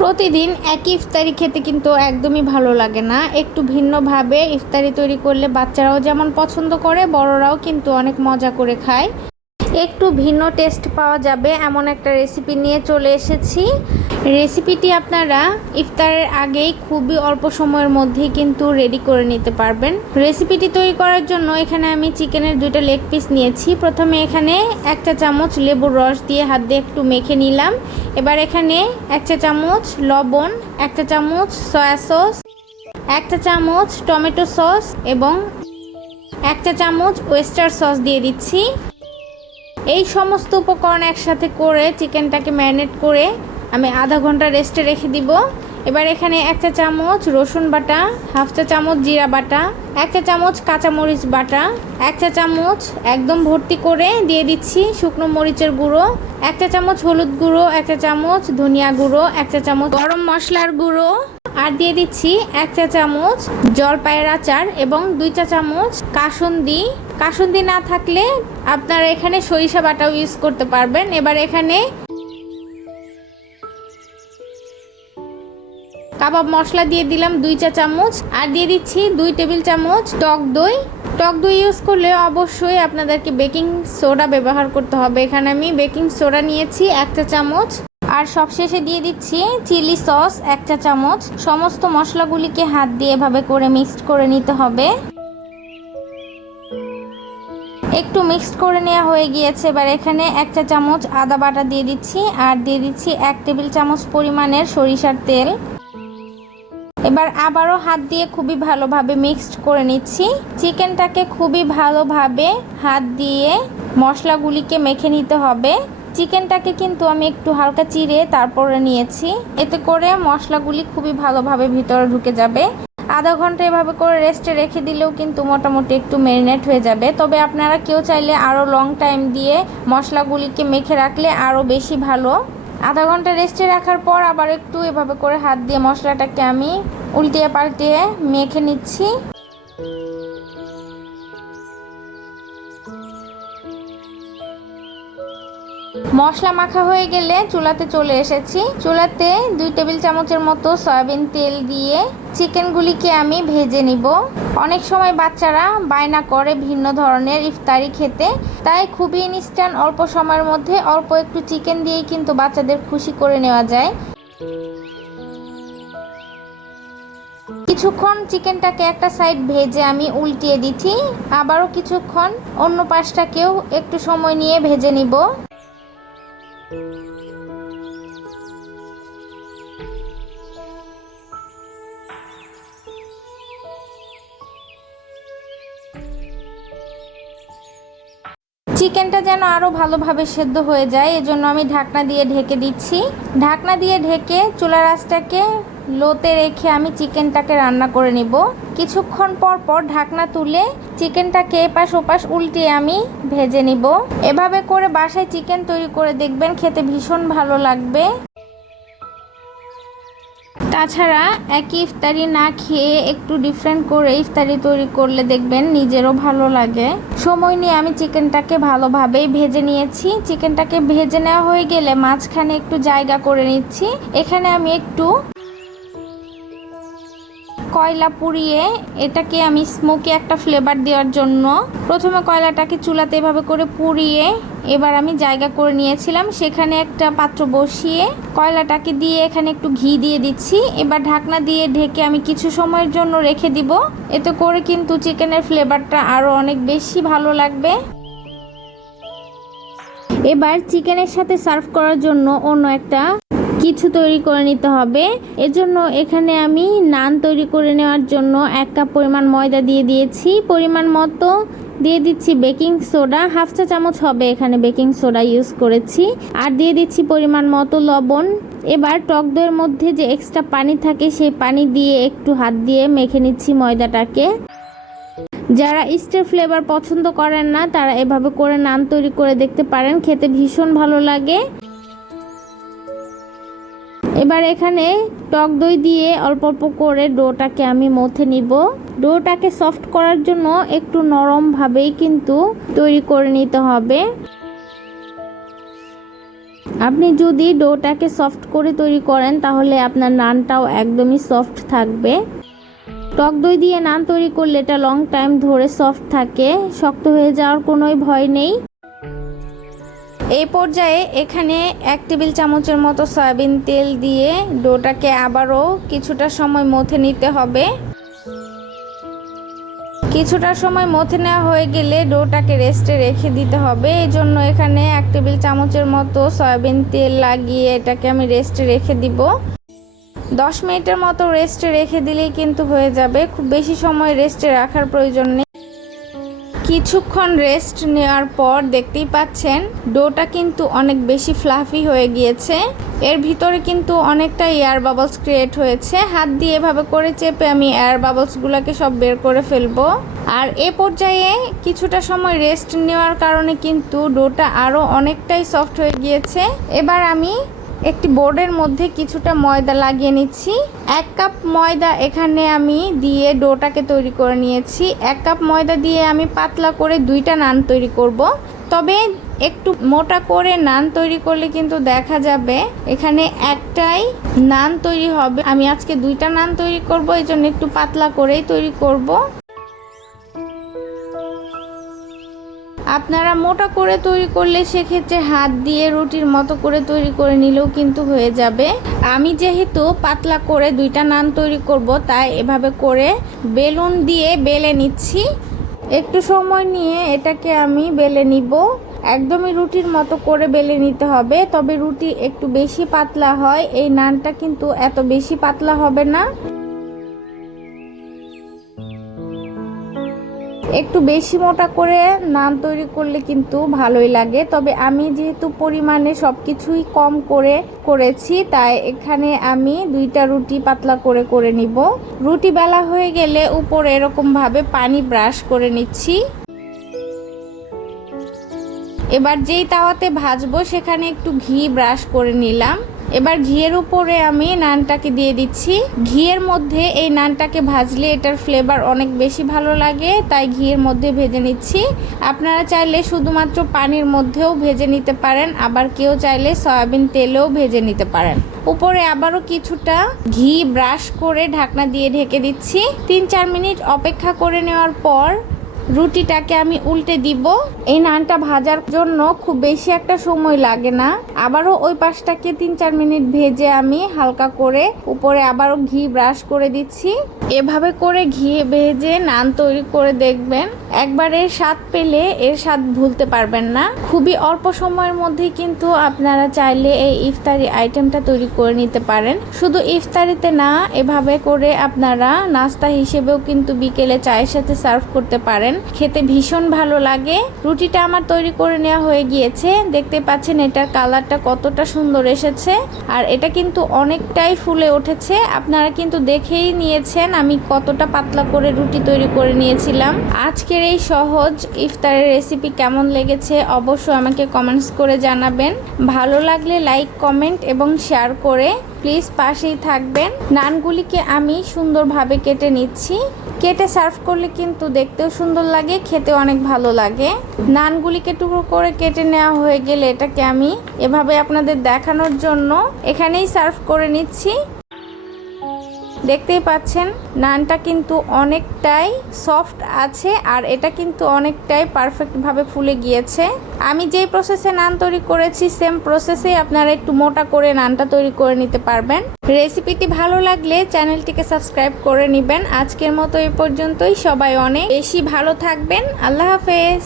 প্রতিদিন একই ইফতারি খেতে কিন্তু একদমই ভালো লাগে না। একটু ভিন্নভাবে ইফতারি তৈরি করলে বাচ্চারাও যেমন পছন্দ করে, বড়রাও কিন্তু অনেক মজা করে খায়। একটু ভিন্ন টেস্ট পাওয়া যাবে, এমন একটা রেসিপি নিয়ে চলে এসেছি। রেসিপিটি আপনারা ইফতারের আগেই খুবই অল্প সময়ের মধ্যেই কিন্তু রেডি করে নিতে পারবেন। রেসিপিটি তৈরি করার জন্য এখানে আমি চিকেনের দুইটা লেগ পিস নিয়েছি। প্রথমে এখানে এক চা চামচ লেবুর রস দিয়ে হাত দিয়ে একটু মেখে নিলাম। এবার এখানে এক চা চামচ লবণ এক চা চামচ সয়া সস এক চা চামচ টমেটো সস এবং এক চা চামচ ওয়েস্টার সস দিয়ে দিচ্ছি। এই সমস্ত উপকরণ একসাথে করে চিকেনটাকে ম্যারিনেট করে আমি আধা ঘণ্টা রেস্টে রেখে দিব। এবার এখানে এক চা চামচ রসুন বাটা, হাফ চা চামচ জিরা বাটা, এক চা চামচ কাঁচামরিচ বাটা, এক চা চামচ একদম ভর্তি করে দিয়ে দিচ্ছি শুকনো মরিচের গুঁড়ো, এক চা চামচ হলুদ গুঁড়ো, এক চা চামচ ধনিয়া গুঁড়ো, এক চা চামচ গরম মশলার গুঁড়ো আর দিয়ে দিচ্ছি এক চা চামচ জলপাইয়ের আচার এবং দুই চা চামচ কাসুন্দি কাসুন্দি না থাকলে আপনারা এখানে সরিষা বাটাও ইউজ করতে পারবেন। এবার এখানে কাবাব মশলা দিয়ে দিলাম দুই চা চামচ, আর দিয়ে দিচ্ছি দুই টেবিল চামচ টক দই। টক দই ইউজ করলে অবশ্যই আপনাদেরকে বেকিং সোডা ব্যবহার করতে হবে। এখানে আমি বেকিং সোডা নিয়েছি এক চা চামচ, আর সবশেষে দিয়ে দিচ্ছি চিলি সস এক চা চামচ। সমস্ত মশলাগুলিকে হাত দিয়ে এভাবে করে মিক্সড করে নিতে হবে। একটু মিক্সড করে নেওয়া হয়ে গিয়েছে। এবার এখানে এক চা চামচ আদা বাটা দিয়ে দিচ্ছি আর দিয়ে দিচ্ছি এক টেবিল চামচ পরিমাণের সরিষার তেল। এবার আবারও হাত দিয়ে খুবই ভালোভাবে মিক্সড করে নিচ্ছি। চিকেনটাকে খুবই ভালোভাবে হাত দিয়ে মশলাগুলিকে মেখে নিতে হবে। চিকেনটাকে কিন্তু আমি একটু হালকা চিড়ে তারপরে নিয়েছি। এতে করে মশলাগুলি খুবই ভালোভাবে ভিতরে ঢুকে যাবে। আধা ঘণ্টা এভাবে করে রেস্টে রেখে দিলেও কিন্তু মোটামুটি একটু ম্যারিনেট হয়ে যাবে। তবে আপনারা কেউ চাইলে আরও লং টাইম দিয়ে মশলাগুলিকে মেখে রাখলে আরও বেশি ভালো। আধা ঘণ্টা রেস্টে রাখার পর আবার একটু এভাবে করে হাত দিয়ে মশলাটাকে আমি উল্টিয়ে পাল্টিয়ে মেখে নিচ্ছি। মশলা মাখা হয়ে গেলে চুলাতে চলে এসেছি। চুলাতে দুই টেবিল চামচের মতো সয়াবিন তেল দিয়ে চিকেনগুলিকে আমি ভেজে নিব। অনেক সময় বাচ্চারা বায়না করে ভিন্ন ধরনের ইফতারি খেতে, তাই খুবই ইনস্ট্যান্ট অল্প সময়ের মধ্যে অল্প একটু চিকেন দিয়েই কিন্তু বাচ্চাদের খুশি করে নেওয়া যায়। কিছুক্ষণ চিকেনটাকে একটা সাইড ভেজে আমি উল্টিয়ে দিচ্ছি। আবারও কিছুক্ষণ অন্য পাশটাকেও একটু সময় নিয়ে ভেজে নিব। চিকেনটা যেন আরও ভালোভাবে সেদ্ধ হয়ে যায়, এজন্য আমি ঢাকনা দিয়ে ঢেকে দিচ্ছি। ঢাকনা দিয়ে ঢেকে চুলা আঁচটাকে লোতে রেখে আমি চিকেনটাকে রান্না করে নিব। কিছুক্ষণ পর পর ঢাকনা তুলে চিকেনটাকে এপাশ ওপাশ উল্টিয়ে আমি ভেজে নিব। এভাবে করে বাসায় চিকেন তৈরি করে দেখবেন খেতে ভীষণ ভালো লাগবে। তাছাড়া একই ইফতারি না খেয়ে একটু ডিফারেন্ট করে ইফতারি তৈরি করলে দেখবেন নিজেরও ভালো লাগে। সময় নিয়ে আমি চিকেনটাকে ভালোভাবেই ভেজে নিয়েছি। চিকেনটাকে ভেজে নেওয়া হয়ে গেলে মাঝখানে একটু জায়গা করে নিচ্ছি। এখানে আমি একটু কয়লা পুড়িয়ে এটাকে আমি স্মোকি একটা ফ্লেভার দেওয়ার জন্য। প্রথমে কয়লাটাকে চুলাতে এভাবে করে পুড়িয়ে এবার আমি জায়গা করে নিয়েছিলাম। সেখানে একটা পাত্র বসিয়ে কয়লাটাকে দিয়ে এখানে একটু ঘি দিয়ে দিচ্ছি। এবার ঢাকনা দিয়ে ঢেকে আমি কিছু সময়ের জন্য রেখে দিব। এতে করে কিন্তু চিকেনের ফ্লেভারটা আরও অনেক বেশি ভালো লাগবে। এবার চিকেনের সাথে সার্ভ করার জন্য অন্য একটা কিছু তৈরি করে নিতে হবে। এজন্য এখানে আমি নান তৈরি করে নেওয়ার জন্য এক কাপ পরিমাণ ময়দা দিয়ে দিয়েছি। পরিমাণ মতো দিয়ে দিচ্ছি বেকিং সোডা। হাফ চা চামচ হবে এখানে বেকিং সোডা ইউজ করেছি। আর দিয়ে দিচ্ছি পরিমাণ মতো লবণ। এবার টক দইয়ের মধ্যে যে এক্সট্রা পানি থাকে সেই পানি দিয়ে একটু হাত দিয়ে মেখে নিচ্ছি ময়দাটাকে। যারা স্টার ফ্লেভার পছন্দ করেন না, তারা এভাবে করে নান তৈরি করে দেখতে পারেন। খেতে ভীষণ ভালো লাগে। এবার এখানে টক দই দিয়ে অল্প অল্প করে ডোটাকে আমি মথে নিব। ডোটাকে সফট করার জন্য একটু নরমভাবেই কিন্তু তৈরি করে নিতে হবে। আপনি যদি ডোটাকে সফট করে তৈরি করেন তাহলে আপনার নানটাও একদমই সফট থাকবে। টক দই দিয়ে নান তৈরি করলে এটা লং টাইম ধরে সফট থাকে, শক্ত হয়ে যাওয়ার কোনোই ভয় নেই। এই পর্যায়ে এখানে এক টেবিল চামচের মতো সয়াবিন তেল দিয়ে ডোটাকে আবারও কিছুটা সময় মথে নিতে হবে। কিছুটা সময় মথে নেওয়া হয়ে গেলে ডোটাকে রেস্টে রেখে দিতে হবে। এই জন্য এখানে এক টেবিল চামচের মতো সয়াবিন তেল লাগিয়ে এটাকে আমি রেস্টে রেখে দিব। দশ মিনিটের মতো রেস্টে রেখে দিলেই কিন্তু হয়ে যাবে। খুব বেশি সময় রেস্টে রাখার প্রয়োজন নেই। কিছুক্ষণ রেস্ট নেওয়ার পর দেখতেই পাচ্ছেন, ডোটা কিন্তু অনেক বেশি ফ্লাফি হয়ে গিয়েছে। এর ভিতরে কিন্তু অনেকটা এয়ার বাবলস ক্রিয়েট হয়েছে। হাত দিয়ে এভাবে করে চেপে আমি এয়ার বাবলসগুলোকে সব বের করে ফেলব। আর এ পর্যায়ে কিছুটা সময় রেস্ট নেওয়ার কারণে কিন্তু ডোটা আরও অনেকটাই সফট হয়ে গিয়েছে। এবার আমি একটি বোর্ডের মধ্যে কিছুটা ময়দা লাগিয়ে নিচ্ছি এক কাপ ময়দা এখানে আমি দিয়ে ডোটাকে তৈরি করে নিয়েছি এক কাপ ময়দা দিয়ে আমি পাতলা করে দুইটা নান তৈরি করব। তবে একটু মোটা করে নান তৈরি করলে কিন্তু দেখা যাবে এখানে একটাই নান তৈরি হবে আমি আজকে দুইটা নান তৈরি করব এই জন্য একটু পাতলা করেই তৈরি করব। আপনারা মোটা করে তৈরি করলে সেক্ষেত্রে হাত দিয়ে রুটির মতো করে তৈরি করে নিলেও কিন্তু হয়ে যাবে। আমি যেহেতু পাতলা করে দুইটা নান তৈরি করব, তাই এভাবে করে বেলুন দিয়ে বেলে নিচ্ছি। একটু সময় নিয়ে এটাকে আমি বেলে নিব। একদমই রুটির মতো করে বেলে নিতে হবে, তবে রুটি একটু বেশি পাতলা হয়। এই নানটা কিন্তু এত বেশি পাতলা হবে না। একটু বেশি মোটা করে নান তৈরি করলে কিন্তু ভালোই লাগে। তবে আমি যেহেতু পরিমাণে সব কিছুই কম করে করেছি, তাই এখানে আমি দুইটা রুটি পাতলা করে করে নিব। রুটি বেলা হয়ে গেলে উপরে এরকমভাবে পানি ব্রাশ করে নিচ্ছি। এবার যেই তাওয়াতে ভাজবো, সেখানে একটু ঘি ব্রাশ করে নিলাম। এবার ঘিয়ের উপরে আমি নানটাকে দিয়ে দিচ্ছি। ঘিয়ের মধ্যে এই নানটাকে ভাজলে এটার ফ্লেভার অনেক বেশি ভালো লাগে, তাই ঘিয়ের মধ্যে ভেজে নিচ্ছি। আপনারা চাইলে শুধুমাত্র পানির মধ্যেও ভেজে নিতে পারেন, আবার কেউ চাইলে সয়াবিন তেলেও ভেজে নিতে পারেন। উপরে আবারও কিছুটা ঘি ব্রাশ করে ঢাকনা দিয়ে ঢেকে দিচ্ছি। তিন চার মিনিট অপেক্ষা করে নেওয়ার পর রুটিটাকে আমি উল্টে দিব। এই নানটা ভাজার জন্য খুব বেশি একটা সময় লাগে না। আবারও ওই পাশটাকে তিন চার মিনিট ভেজে আমি হালকা করে উপরে আবারও ঘি ব্রাশ করে দিচ্ছি। এভাবে করে ঘি ভেজে নান তৈরি করে দেখবেন। একবার এর স্বাদ পেলে এর স্বাদ ভুলতে পারবেন না। খুবই অল্প সময়ের মধ্যেই কিন্তু আপনারা চাইলে এই ইফতারি আইটেমটা তৈরি করে নিতে পারেন। শুধু ইফতারিতে না, এভাবে করে আপনারা নাস্তা হিসেবেও কিন্তু বিকেলে চায়ের সাথে সার্ভ করতে পারেন। খেতে ভীষণ ভালো লাগে। রুটিটা আমার তৈরি করে নেওয়া হয়ে গিয়েছে। দেখতে পাচ্ছেন এটার কালারটা কতটা সুন্দর এসেছে। আর এটা কিন্তু অনেকটাই ফুলে উঠেছে। আপনারা কিন্তু দেখেই নিয়েছেন আমি কতটা পাতলা করে রুটি তৈরি করে নিয়েছিলাম। আজকের এই সহজ ইফতারের রেসিপি কেমন লেগেছে অবশ্যই আমাকে কমেন্টস করে জানাবেন। ভালো লাগলে লাইক কমেন্ট এবং শেয়ার করে প্লিজ পাশেই থাকবেন। নানগুলিকে আমি সুন্দরভাবে কেটে নিচ্ছি। কেটে সার্ভ করলে কিন্তু দেখতেও সুন্দর লাগে খেতে অনেক ভালো লাগে। নানগুলিকে টুকরো করে কেটে নেওয়া হয়ে গেলে এটাকে আমি এভাবে আপনাদের দেখানোর জন্য এখানেই সার্ভ করে নিচ্ছি। দেখতেই পাচ্ছেন, নানটা কিন্তু অনেকটাই সফট আছে আর এটা কিন্তু অনেকটাই পারফেক্টভাবে ফুলে গিয়েছে। আমি যেই প্রসেসে নান তৈরি করেছি সেম প্রসেসেই আপনারা একটু মোটা করে নানটা তৈরি করে নিতে পারবেন। রেসিপিটি ভালো লাগলে চ্যানেলটিকে সাবস্ক্রাইব করে নেবেন। আজকের মতো এই পর্যন্তই। সবাই অনেক বেশি ভালো থাকবেন। আল্লাহ হাফেজ।